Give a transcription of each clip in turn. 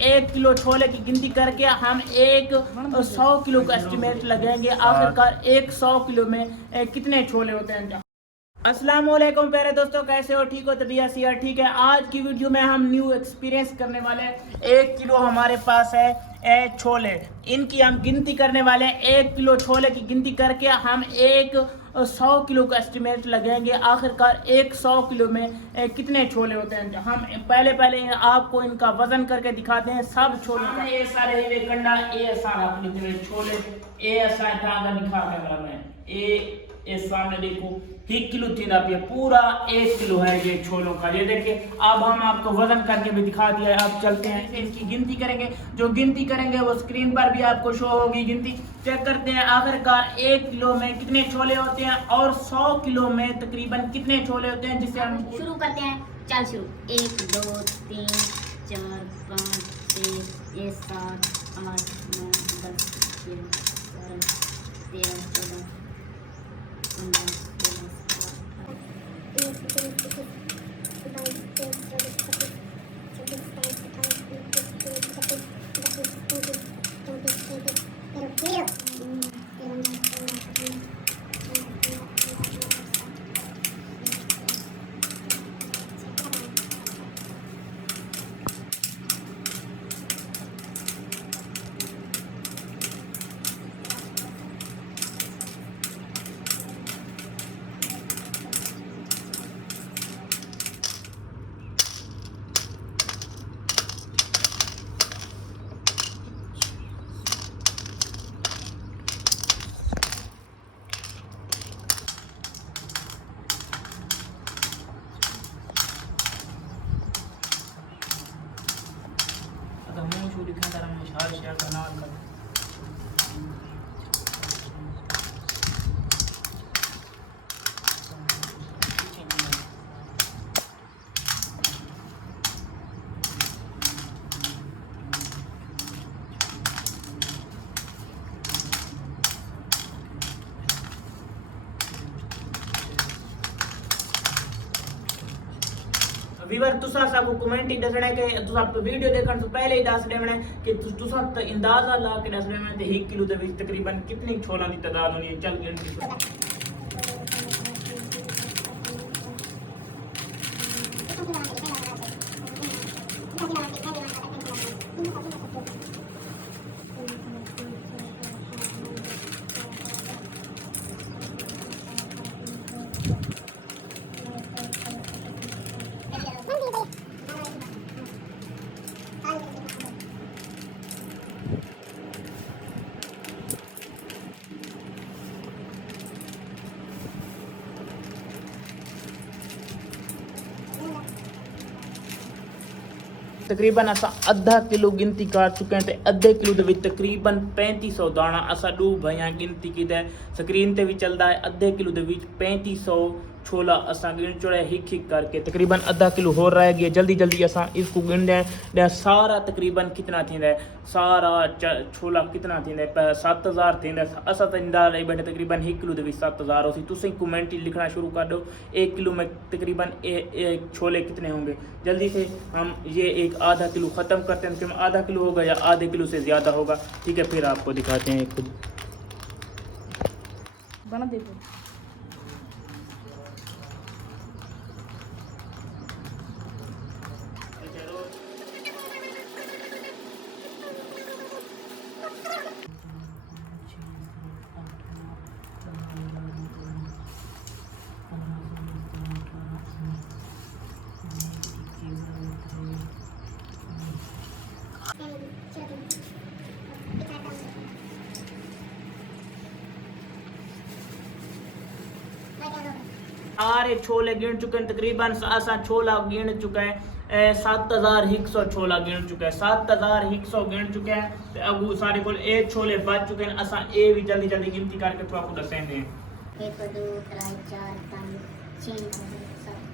एक किलो छोले की गिनती करके हम 100 किलो का एस्टिमेट लगाएंगे। आखिरकार 100 किलो में कितने छोले होते हैं। अस्सलाम वालेकुम प्यारे दोस्तों, कैसे हो? ठीक हो? तबीयत सेहत ठीक है? आज की वीडियो में हम न्यू एक्सपीरियंस करने वाले हैं। 1 किलो हमारे पास है छोले, इनकी हम गिनती करने वाले हैं। 1 किलो छोले की गिनती करके हम 100 किलो का एस्टिमेट लगाएंगे। आखिरकार 100 किलो में कितने छोले होते हैं। हम पहले आपको इनका वजन करके दिखाते हैं सब छोलों का। ये सारे ये कंडा, ये सारा छोले, ये सारा दिखा कैमरा में ये सामने देखो 1 किलो थी ना, पूरा 1 किलो है ये छोलों का। ये देखिए, अब हम आपको वजन करके भी दिखा दिया है। अब चलते हैं इनकी गिनती करेंगे। जो गिनती करेंगे वो स्क्रीन पर भी आपको शो होगी। गिनती चेक करते हैं आखिरकार 1 किलो में कितने छोले होते हैं और 100 किलो में तकरीबन कितने छोले होते हैं, जिसे हम शुरू करते हैं। चल शुरू। 1 2 3 4 5 6 7 8 9 10 11 12 13 14 वीवर तुसा सबको कमेंट ही दसना कि तुसा वीडियो देखने से पहले ही दस देना कि तुसा अंदाजा ला के दस देना कि 1 किलो दे विच तकरीबन कितनी छोलों की तादाद होनी है। चल गिनती तकरीबन असा आधा किलो गिनती कर चुके हैं। तो अद्धे किलो दे विच तकरीबन 3500 दाना असा दो भैया गिनती की है। स्क्रीन ते भी चलता है। अद्धे किलो दे विच 3500 छोला असा गिन चुके हिक करके। तकरीबन आधा किलो हो रह गया। जल्दी जल्दी असा इसको गिन दें। सारा तकरीबन कितना थी सारा छोला कितना थी 7000 थी। असा तो अंदाजा लाई बैठे तकरीबन 1 किलो दे विच 7000 हो सी। तुसीं कमेंट लिखना शुरू कर दो 1 किलो में तकरीबन छोले कितने होंगे। जल्दी से हम ये एक आधा किलो ख़त्म करते हैं। फिर आधा किलो होगा या आधे किलो से ज़्यादा होगा, ठीक है, फिर आपको दिखाते हैं खुद बना देते। सारे छोले गिन चुके हैं। तकरीबन असा छोला गिन चुका है 7100 छोला गिन चुका है। 7100 गिन चुके हैं। तो अब सारे को एक छोले बच चुके हैं। असा ए भी जल्दी जल्दी गिनती करके तो आपको दसेंगे। 1 2 3 4 5 6 7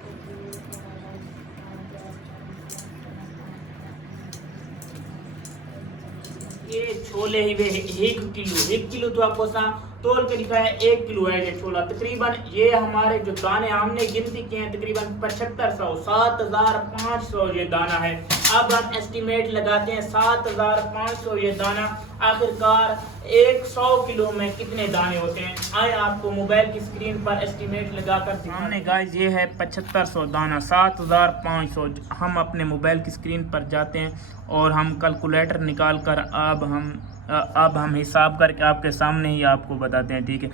ये छोले ही वे 1 किलो तो आपको सा तोल के दिखाया 1 किलो है ये छोला। तकरीबन ये हमारे जो दाने हमने गिनती किए हैं तकरीबन 7500 7500 ये दाना है। अब हम एस्टिमेट लगाते हैं 7500 ये दाना आखिरकार 100 किलो में कितने दाने होते हैं। आए आपको मोबाइल की स्क्रीन पर एस्टिमेट लगाकर सामने गाइस ये है 7500 दाना 7500। हम अपने मोबाइल की स्क्रीन पर जाते हैं और हम कैलकुलेटर निकाल कर अब हम हिसाब करके आपके सामने ही आपको बताते हैं, ठीक है।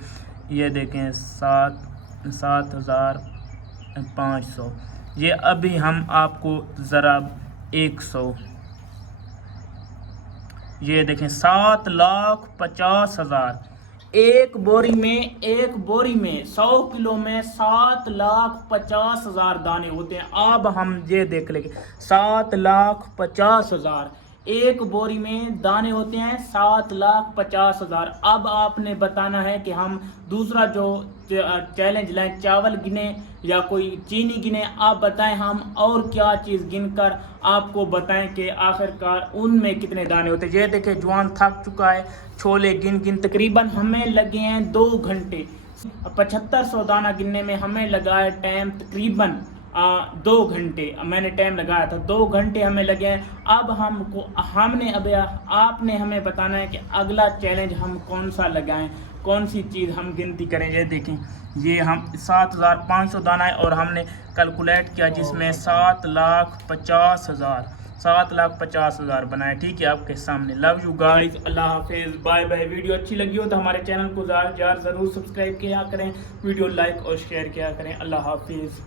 ये देखें 7500 ये अभी हम आपको ज़रा 100 ये देखें 7,50,000 एक बोरी में 100 किलो में 7,50,000 दाने होते हैं। अब हम ये देख लेंगे 7,50,000 एक बोरी में दाने होते हैं 7,50,000। अब आपने बताना है कि हम दूसरा जो चैलेंज लाएं, चावल गिने या कोई चीनी गिने। आप बताएं हम और क्या चीज़ गिनकर आपको बताएं कि आखिरकार उनमें कितने दाने होते हैं। ये देखें जवान थक चुका है, छोले गिन तकरीबन हमें लगे हैं 2 घंटे। 7500 दाना गिनने में हमें लगा है टाइम तकरीबन 2 घंटे। मैंने टाइम लगाया था 2 घंटे हमें लगे हैं। अब आपने हमें बताना है कि अगला चैलेंज हम कौन सा लगाएं, कौन सी चीज़ हम गिनती करें। ये देखें ये हम 7500 दाना है और हमने कैलकुलेट किया जिसमें 7,50,000 बनाए, ठीक है आपके सामने। लव यू गाइस, अल्लाह हाफिज़, बाय बाय। वीडियो अच्छी लगी हो तो हमारे चैनल को ज़रूर सब्सक्राइब किया करें, वीडियो लाइक और शेयर किया करें। अल्लाह हाफिज़।